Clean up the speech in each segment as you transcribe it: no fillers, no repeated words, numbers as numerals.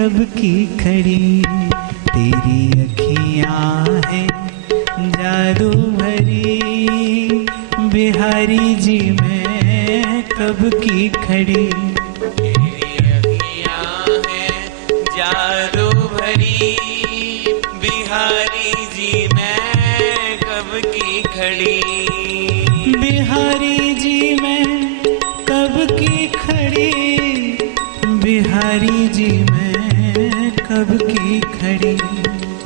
कब की खड़ी, तेरी अखियां हैं जादू भरी, बिहारी जी मैं कब की खड़ी। तेरी अखियां हैं जादू भरी, बिहारी जी मैं कब की खड़ी। बिहारी जी मैं कब की खड़ी, बिहारी जी मैं कब की खड़ी।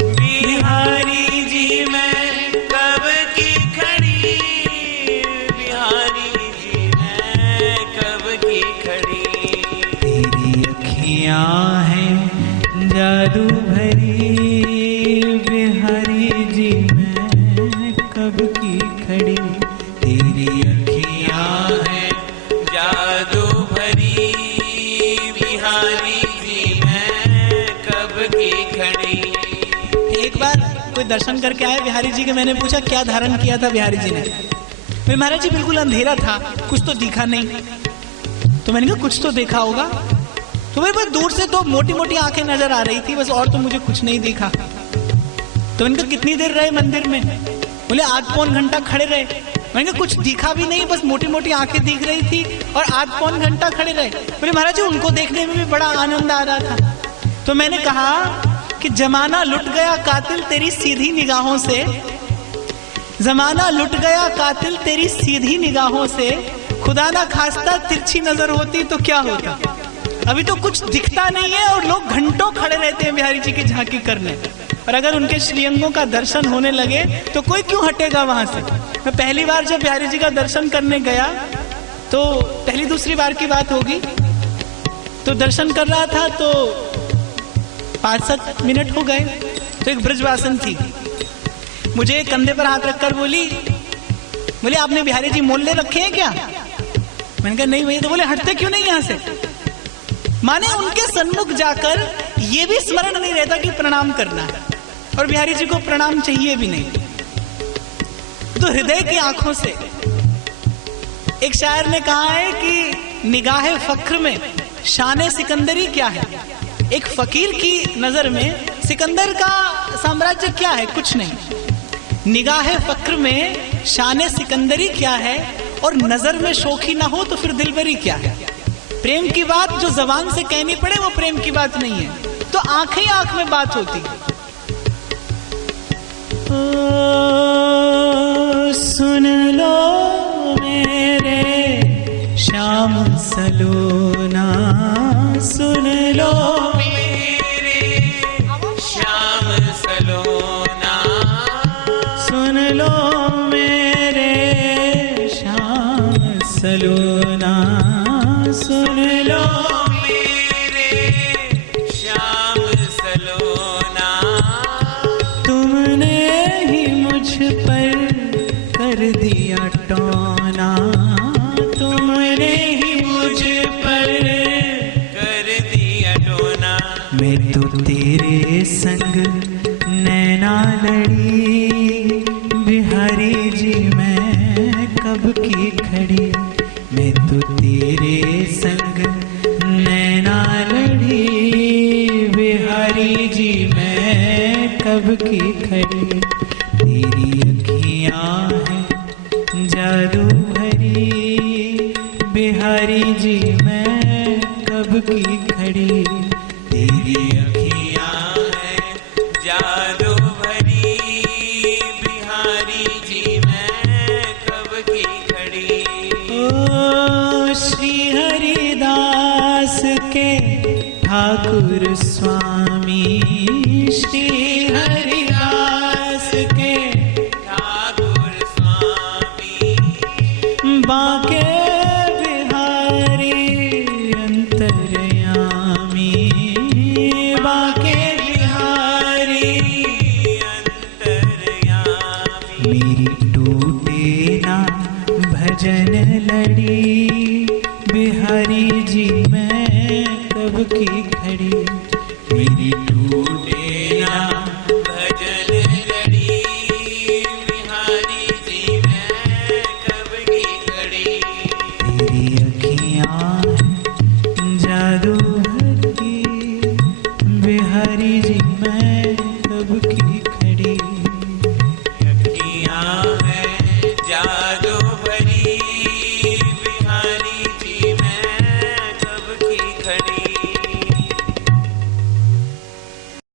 बिहारी जी मैं कब की खड़ी, बिहारी जी मैं कब की खड़ी। तेरी अखियां हैं जादू भरी, बिहारी जी मैं कब की खड़ी। तेरी अखियां हैं जादू भरी, बिहारी जी मैं कब की खड़ी। एक बार कोई दर्शन करके आए बिहारी जी के, मैंने पूछा क्या धारण किया था बिहारी जी ने। भाई महाराज जी बिल्कुल अंधेरा था, कुछ तो दिखा नहीं। तो मैंने कहा कुछ तो देखा होगा। तो भाई बस दूर से तो मोटी मोटी आंखें नजर आ रही थी बस, और तो मुझे कुछ नहीं दिखा। तो मैंने कहा कितनी देर रहे मंदिर में? बोले आध पौन घंटा खड़े रहे। मैंने कहा कुछ दिखा भी नहीं, बस मोटी मोटी आंखें दिख रही थी और आध पौन घंटा खड़े रहे। बोले महाराज जी उनको देखने में भी बड़ा आनंद आ रहा था। तो मैंने कहा कि जमाना लुट गया कातिल तेरी सीधी निगाहों से, जमाना लुट गया कातिल तेरी सीधी निगाहों से, खुदा ना खास्ता तिरछी नजर होती तो क्या होता। अभी तो कुछ दिखता नहीं है और लोग घंटों खड़े रहते हैं बिहारी जी की झांकी करने, और अगर उनके श्रीअंगों का दर्शन होने लगे तो कोई क्यों हटेगा वहां से। मैं पहली बार जब बिहारी जी का दर्शन करने गया, तो पहली दूसरी बार की बात होगी, तो दर्शन कर रहा था तो 5-7 मिनट हो गए। तो एक ब्रजवासन थी, मुझे कंधे पर हाथ रखकर बोली आपने बिहारी जी मोल ले रखे हैं क्या? मैंने कहा नहीं भैया। तो बोले हटते क्यों नहीं यहां से? माने उनके सन्मुख जाकर ये भी स्मरण नहीं रहता कि प्रणाम करना है, और बिहारी जी को प्रणाम चाहिए भी नहीं। तो हृदय की आंखों से एक शायर ने कहा है कि निगाहे फख्र में शान सिकंदरी क्या है। एक फकीर की नजर में सिकंदर का साम्राज्य क्या है? कुछ नहीं। निगाहे फख्र में शान सिकंदरी क्या है, और नजर में शोखी ना हो तो फिर दिलबरी क्या है। प्रेम की बात जो जबान से कहनी पड़े वो प्रेम की बात नहीं है, तो आंखें ही आंख में बात होती है। सुन लो मेरे श्याम सलोना, सुन लो मेरे श्याम सलोना, सुन लो मेरे श्याम सलोना, सुन लो मेरे श्याम सलोना। तुमने ही मुझ पर कर दिया टोना, तुमने ही मुझ पर कर दिया टोना। मैं तो तेरे संग नैना लड़ी, बिहारी जी मैं कब की खड़ी। मैं तो तेरे संग नैना लड़ी, बिहारी जी मैं कब की खड़ी। तेरी अखियां हैं जादू भरी, बिहारी जी मैं कब की खड़ी। तेरी अखियां हैं जादू भरी, बिहारी जी मैं कब की खड़ी। ओ श्री हरिदास के ठाकुर स्वामी, श्री हरिदास के ठाकुर स्वामी, बांके बिहारी अंतर्यामी, बांके बिहारी अंतर्यामी। मेरी टूटे ना भजन लड़ी, बिहारी जी मैं कब की खड़ी। मेरी टूटे